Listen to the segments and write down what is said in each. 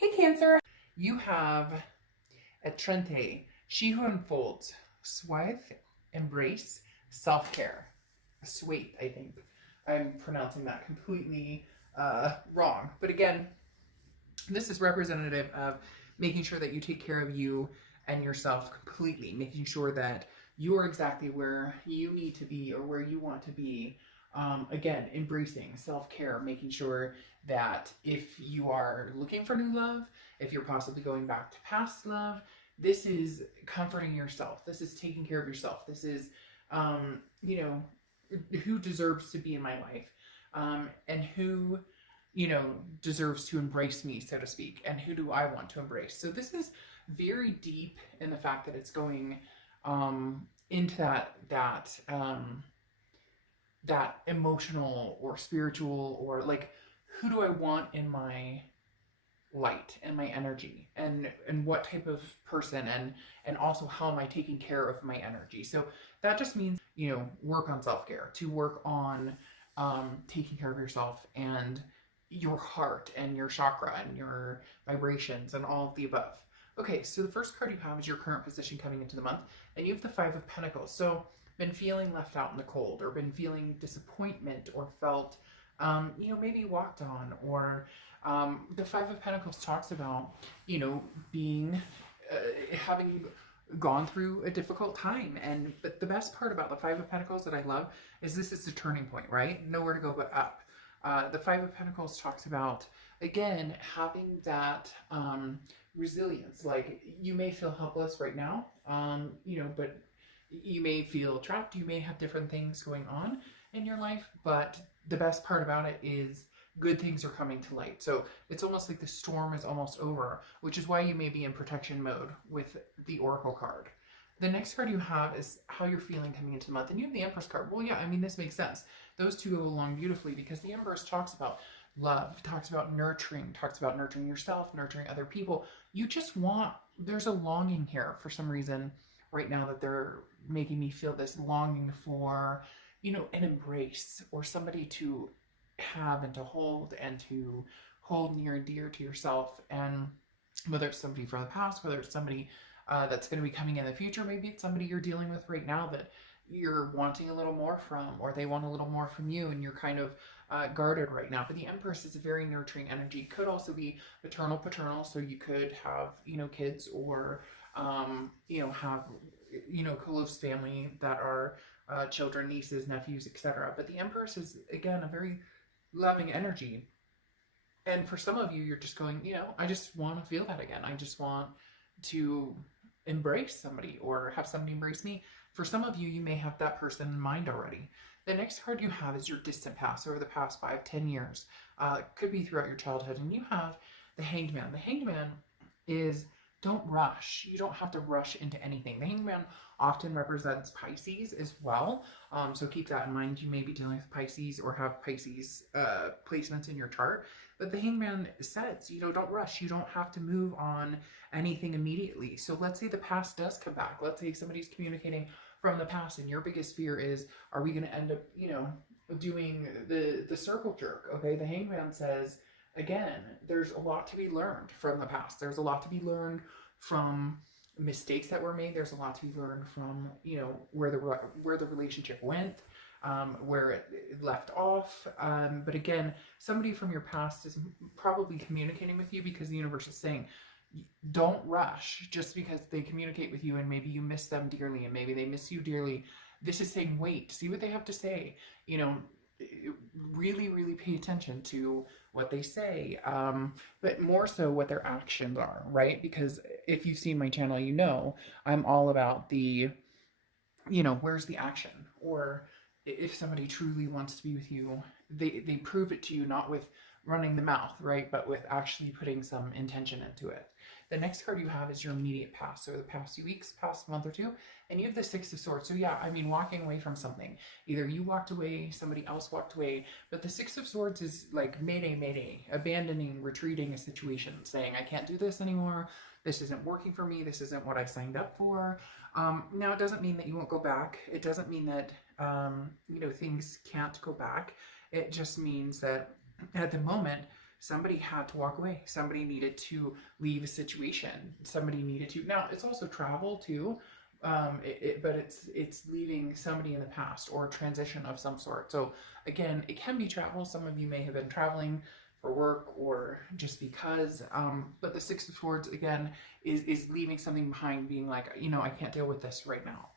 Hey Cancer, you have a Trente, she who unfolds, suave, embrace, self-care. Sweet, I think. I'm pronouncing that completely wrong. But again, this is representative of making sure that you take care of you and yourself completely, making sure that you are exactly where you need to be or where you want to be. Again, embracing self care, making sure that if you are looking for new love, if you're possibly going back to past love, this is comforting yourself. This is taking care of yourself. This is, you know, who deserves to be in my life, and who deserves to embrace me, so to speak, and who do I want to embrace. So this is very deep in the fact that it's going into that emotional or spiritual, or like, who do I want in my light and my energy, and what type of person, and also how am I taking care of my energy. So that just means work on self-care, to work on taking care of yourself and your heart and your chakra and your vibrations and all of the above. Okay, so the first card you have is your current position coming into the month, and you have the Five of Pentacles. So been feeling left out in the cold, or been feeling disappointment, or felt maybe walked on, or the Five of Pentacles talks about being having gone through a difficult time. But the best part about the Five of Pentacles that I love is this is the turning point, right? Nowhere to go but up. The Five of Pentacles talks about, again, having that resilience. Like, you may feel helpless right now, but you may feel trapped. You may have different things going on in your life, but the best part about it is good things are coming to light. So it's almost like the storm is almost over, which is why you may be in protection mode with the Oracle card. The next card you have is how you're feeling coming into the month. And you have the Empress card. Well, yeah, I mean, this makes sense. Those two go along beautifully, because the Empress talks about love, talks about nurturing yourself, nurturing other people. You just want, there's a longing here for some reason right now, that they're making me feel this longing for, an embrace, or somebody to have and to hold near and dear to yourself. And whether it's somebody from the past, whether it's somebody that's going to be coming in the future, maybe it's somebody you're dealing with right now that you're wanting a little more from, or they want a little more from you, and you're kind of guarded right now. But the Empress is a very nurturing energy. Could also be maternal, paternal, so you could have kids, or have close family that are children, nieces, nephews, etc. But the Empress is, again, a very loving energy. And for some of you, you're just going, I just want to feel that again. I just want to embrace somebody, or have somebody embrace me. For some of you, you may have that person in mind already. The next card you have is your distant past, over the past 5-10 years. Could be throughout your childhood. And you have the Hanged Man. The Hanged Man is, don't rush. You don't have to rush into anything. The Hanged Man often represents Pisces as well. So keep that in mind. You may be dealing with Pisces, or have Pisces placements in your chart. But the Hanged Man says, don't rush. You don't have to move on anything immediately. So let's say the past does come back. Let's say somebody's communicating from the past, and your biggest fear is, are we going to end up, doing the circle jerk? Okay, the Hanged Man says, again, there's a lot to be learned from the past. There's a lot to be learned from mistakes that were made. There's a lot to be learned from, where the relationship went, where it left off. But again, somebody from your past is probably communicating with you, because the universe is saying, don't rush just because they communicate with you, and maybe you miss them dearly, and maybe they miss you dearly. This is saying, wait, see what they have to say. Really, really pay attention to what they say, but more so what their actions are, right? Because if you've seen my channel, I'm all about the, where's the action? Or if somebody truly wants to be with you, they prove it to you, not with running the mouth, right? But with actually putting some intention into it. The next card you have is your immediate past, so the past few weeks, past month or two, and you have the Six of Swords. So yeah, I mean, walking away from something. Either you walked away, somebody else walked away, but the Six of Swords is like mayday, mayday, abandoning, retreating a situation, saying, I can't do this anymore. This isn't working for me. This isn't what I signed up for. Now, it doesn't mean that you won't go back. It doesn't mean that, things can't go back. It just means that at the moment, somebody had to walk away. Somebody needed to leave a situation. Somebody needed to. Now it's also travel too, but it's leaving somebody in the past or a transition of some sort. So again, it can be travel. Some of you may have been traveling for work or just because. But the Six of Swords again is leaving something behind, being like, I can't deal with this right now.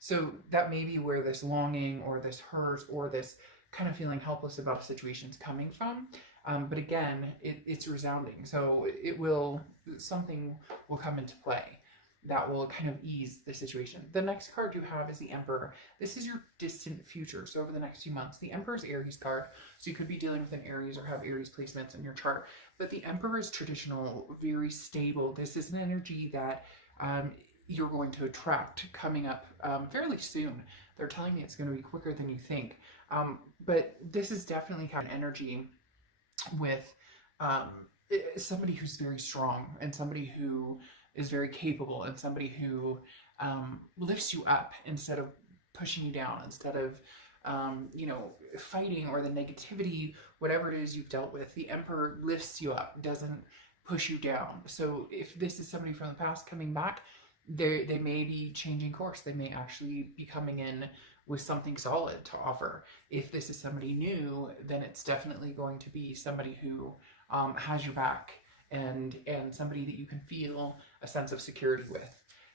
So that may be where this longing or this hurt or this kind of feeling helpless about a situation is coming from. But again, it's resounding. So something will come into play that will kind of ease the situation. The next card you have is the Emperor. This is your distant future. So over the next few months, the Emperor is Aries card. So you could be dealing with an Aries or have Aries placements in your chart. But the Emperor is traditional, very stable. This is an energy that you're going to attract coming up fairly soon. They're telling me it's going to be quicker than you think. But this is definitely kind of energy with somebody who's very strong and somebody who is very capable and somebody who lifts you up instead of pushing you down, instead of fighting or the negativity, whatever it is you've dealt with. The Emperor lifts you up, doesn't push you down. So if this is somebody from the past coming back, they may be changing course. They may actually be coming in with something solid to offer. If this is somebody new, then it's definitely going to be somebody who has your back and somebody that you can feel a sense of security with.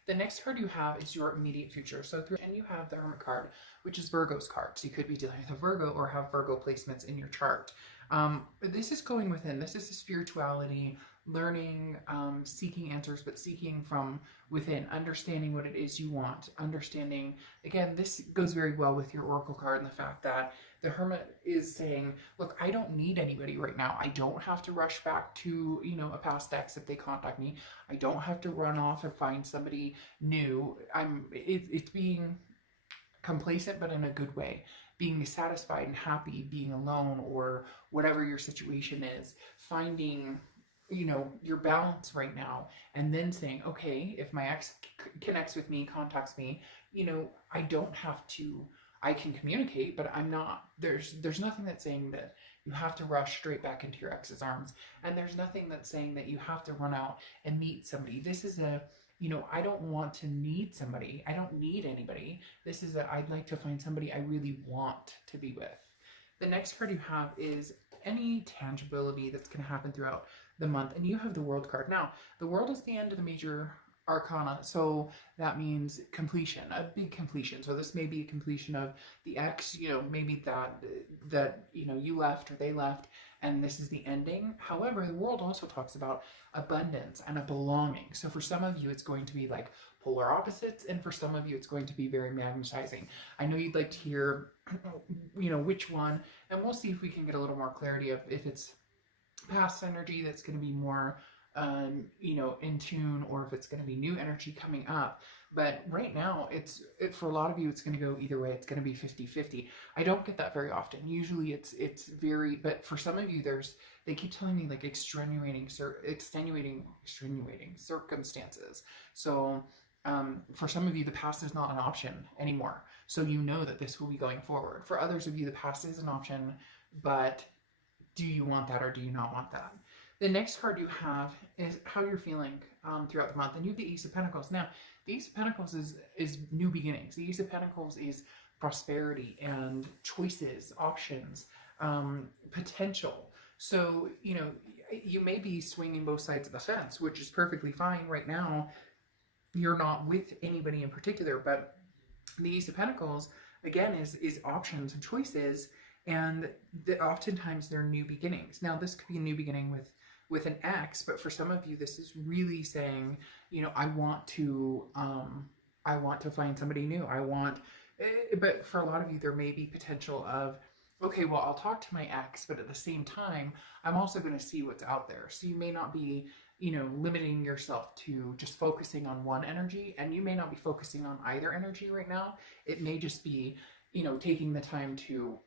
The next card you have is your immediate future. And you have the Hermit card, which is Virgo's card. So you could be dealing with a Virgo or have Virgo placements in your chart. This is going within. This is the spirituality, learning, seeking answers, but seeking from within, understanding what it is you want, understanding. Again, this goes very well with your Oracle card and the fact that the Hermit is saying, look, I don't need anybody right now. I don't have to rush back to, a past ex if they contact me. I don't have to run off and find somebody new. It's being complacent, but in a good way. Being satisfied and happy, being alone, or whatever your situation is, finding your balance right now, and then saying, okay, if my ex connects with me, contacts me, I don't have to, I can communicate, but I'm not, there's nothing that's saying that you have to rush straight back into your ex's arms. And there's nothing that's saying that you have to run out and meet somebody. This is I don't want to need somebody. I don't need anybody. This is I'd like to find somebody I really want to be with. The next card you have is any tangibility that's going to happen throughout the month. And you have the World card. Now, the World is the end of the major arcana, so that means completion, a big completion. So this may be a completion of the ex, maybe that you left or they left, and this is the ending. However, the World also talks about abundance and a belonging. So for some of you, it's going to be like polar opposites, and for some of you, it's going to be very magnetizing. I know you'd like to hear, which one, and we'll see if we can get a little more clarity of if it's past energy that's going to be more in tune, or if it's going to be new energy coming up. But right now, for a lot of you, it's going to go either way. It's going to be 50-50. I don't get that very often. Usually it's very, but for some of you, they keep telling me like extenuating circumstances. So for some of you, the past is not an option anymore. So that this will be going forward. For others of you, the past is an option, but do you want that or do you not want that? The next card you have is how you're feeling throughout the month. And you have the Ace of Pentacles. Now, the Ace of Pentacles is new beginnings. The Ace of Pentacles is prosperity and choices, options, potential. So, you may be swinging both sides of the fence, which is perfectly fine. Right now, you're not with anybody in particular, but the Ace of Pentacles, again, is options and choices. And oftentimes they're new beginnings. Now, this could be a new beginning with an ex, but for some of you, this is really saying, I want to find somebody new. But for a lot of you, there may be potential of, okay, well, I'll talk to my ex, but at the same time, I'm also going to see what's out there. So you may not be, limiting yourself to just focusing on one energy, and you may not be focusing on either energy right now. It may just be, taking the time to,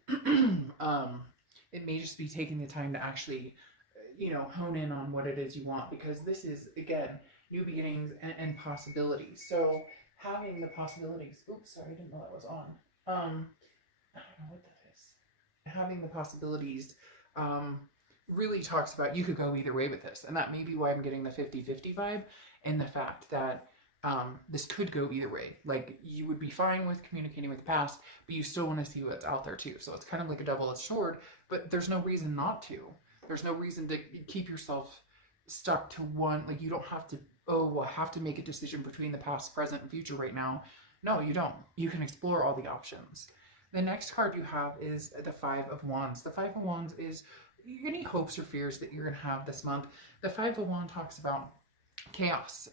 actually, hone in on what it is you want, because this is, again, new beginnings and possibilities. So having the possibilities, oops, sorry, I didn't know that was on. I don't know what that is. Having the possibilities really talks about you could go either way with this. And that may be why I'm getting the 50-50 vibe, and the fact that this could go either way. Like, you would be fine with communicating with the past, but you still want to see what's out there too. So it's kind of like a double-edged sword, but there's no reason not to. There's no reason to keep yourself stuck to one. Like, you don't have to, oh, well, I have to make a decision between the past, present, and future right now. No, you don't. You can explore all the options. The next card you have is the Five of Wands. The Five of Wands is any hopes or fears that you're going to have this month. The Five of Wands talks about chaos,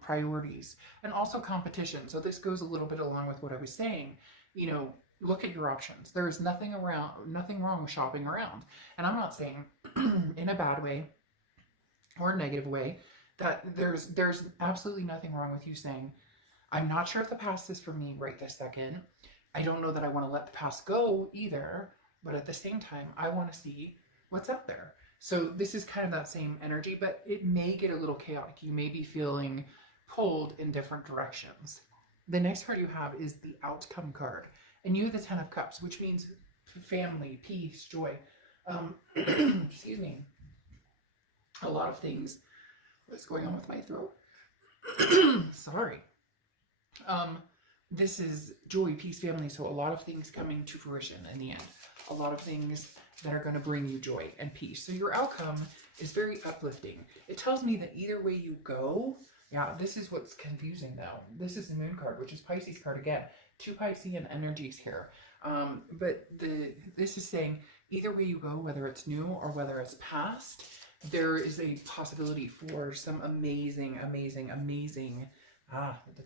priorities, and also competition. So this goes a little bit along with what I was saying. You know, look at your options. There's nothing wrong with shopping around. And I'm not saying in a bad way or a negative way that there's absolutely nothing wrong with you saying, I'm not sure if the past is for me right this second. I don't know that I want to let the past go either, but at the same time, I want to see what's out there. So this is kind of that same energy, but it may get a little chaotic. You may be feeling pulled in different directions. The next card you have is the Outcome card, and you have the Ten of Cups, which means family, peace, joy. Excuse me. A lot of things. What's going on with my throat? Sorry. This is joy, peace, family. So a lot of things coming to fruition in the end. A lot of things that are going to bring you joy and peace. So your outcome is very uplifting. It tells me that either way you go, yeah, this is what's confusing though. This is the Moon card, which is Pisces card again. Two Piscean energies here. But this is saying either way you go, whether it's new or whether it's past, there is a possibility for some amazing, the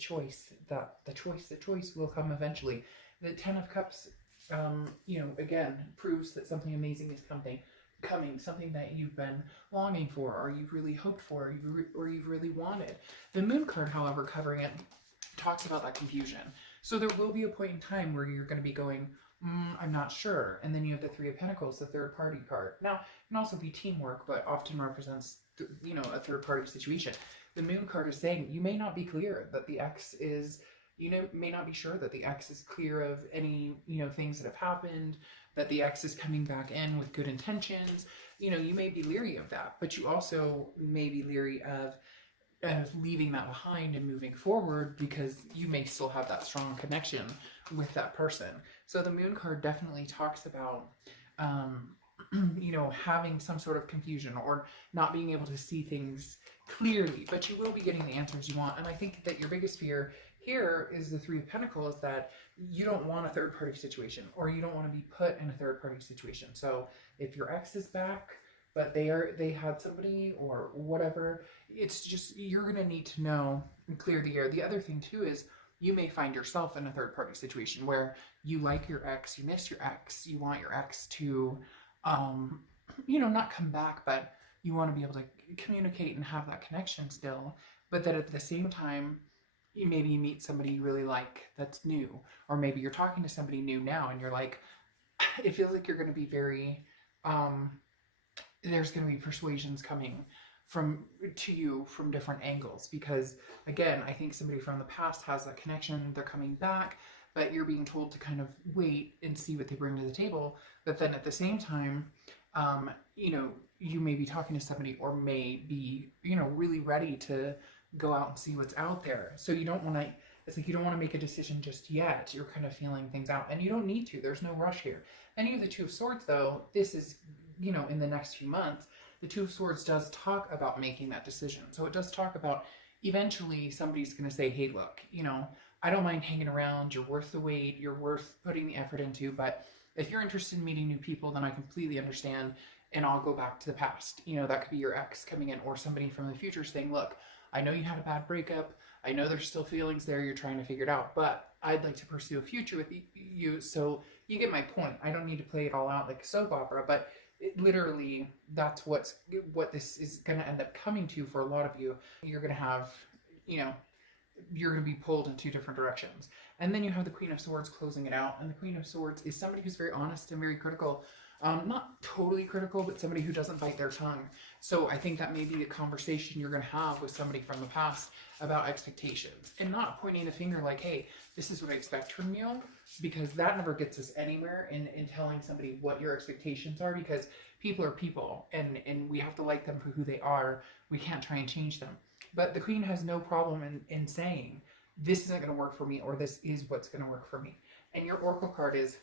choice will come eventually. The Ten of Cups, again, proves that something amazing is coming, something that you've been longing for, or you've really hoped for, or you've really wanted. The Moon card, however, covering it, talks about that confusion. So there will be a point in time where you're going to be going, I'm not sure. And then you have the Three of Pentacles, the third party card. Now, it can also be teamwork, but often represents, a third party situation. The Moon card is saying you may not be clear that the ex is, may not be sure that the ex is clear of any, things that have happened, that the ex is coming back in with good intentions. You may be leery of that, but you also may be leery of leaving that behind and moving forward because you may still have that strong connection with that person. So the Moon card definitely talks about, having some sort of confusion or not being able to see things clearly, but you will be getting the answers you want. And I think that your biggest fear here is the Three of Pentacles, that you don't want a third party situation, or you don't want to be put in a third party situation. So if your ex is back, but they had somebody or whatever, it's just, you're going to need to know and clear the air. The other thing too is you may find yourself in a third party situation where you like your ex, you miss your ex, you want your ex to, not come back, but you want to be able to communicate and have that connection still. But that at the same time, maybe you meet somebody you really like that's new, or maybe you're talking to somebody new now and you're like, it feels like you're going to be very, there's going to be persuasions coming to you from different angles, because again, I think somebody from the past has that connection, they're coming back, but you're being told to kind of wait and see what they bring to the table. But then at the same time, you may be talking to somebody, or may be, really ready to go out and see what's out there. So you don't want to, it's like you don't want to make a decision just yet. You're kind of feeling things out, and you don't need to. There's no rush here. Any of the Two of Swords, though, this is, in the next few months, the Two of Swords does talk about making that decision. So it does talk about eventually somebody's going to say, hey, look, I don't mind hanging around. You're worth the wait. You're worth putting the effort into. But if you're interested in meeting new people, then I completely understand, and I'll go back to the past. That could be your ex coming in, or somebody from the future saying, look, I know you had a bad breakup. I know there's still feelings there. You're trying to figure it out, but I'd like to pursue a future with you. So you get my point. I don't need to play it all out like a soap opera, but literally that's what this is going to end up coming to for a lot of you. You're going to have, you're going to be pulled in two different directions. And then you have the Queen of Swords closing it out. And the Queen of Swords is somebody who's very honest and very critical. Not totally critical, but somebody who doesn't bite their tongue. So I think that may be a conversation you're going to have with somebody from the past about expectations, and not pointing the finger like, hey, this is what I expect from you, because that never gets us anywhere in telling somebody what your expectations are, because people are people, and we have to like them for who they are. We can't try and change them. But the Queen has no problem in saying, this isn't going to work for me, or this is what's going to work for me. And your Oracle card is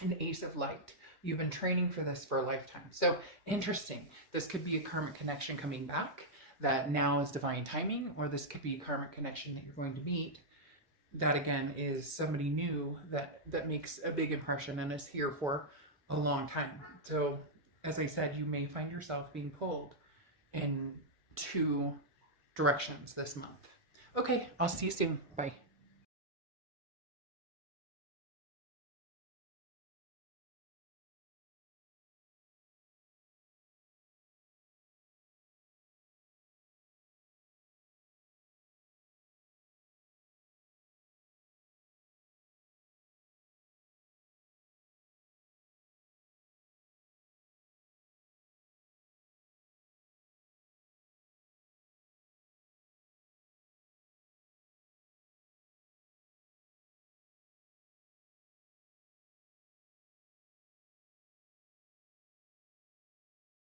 an Ace of Light. You've been training for this for a lifetime. So interesting. This could be a karmic connection coming back that now is divine timing, or this could be a karmic connection that you're going to meet that again is somebody new that makes a big impression and is here for a long time. So as I said, you may find yourself being pulled in two directions this month. Okay, I'll see you soon. Bye.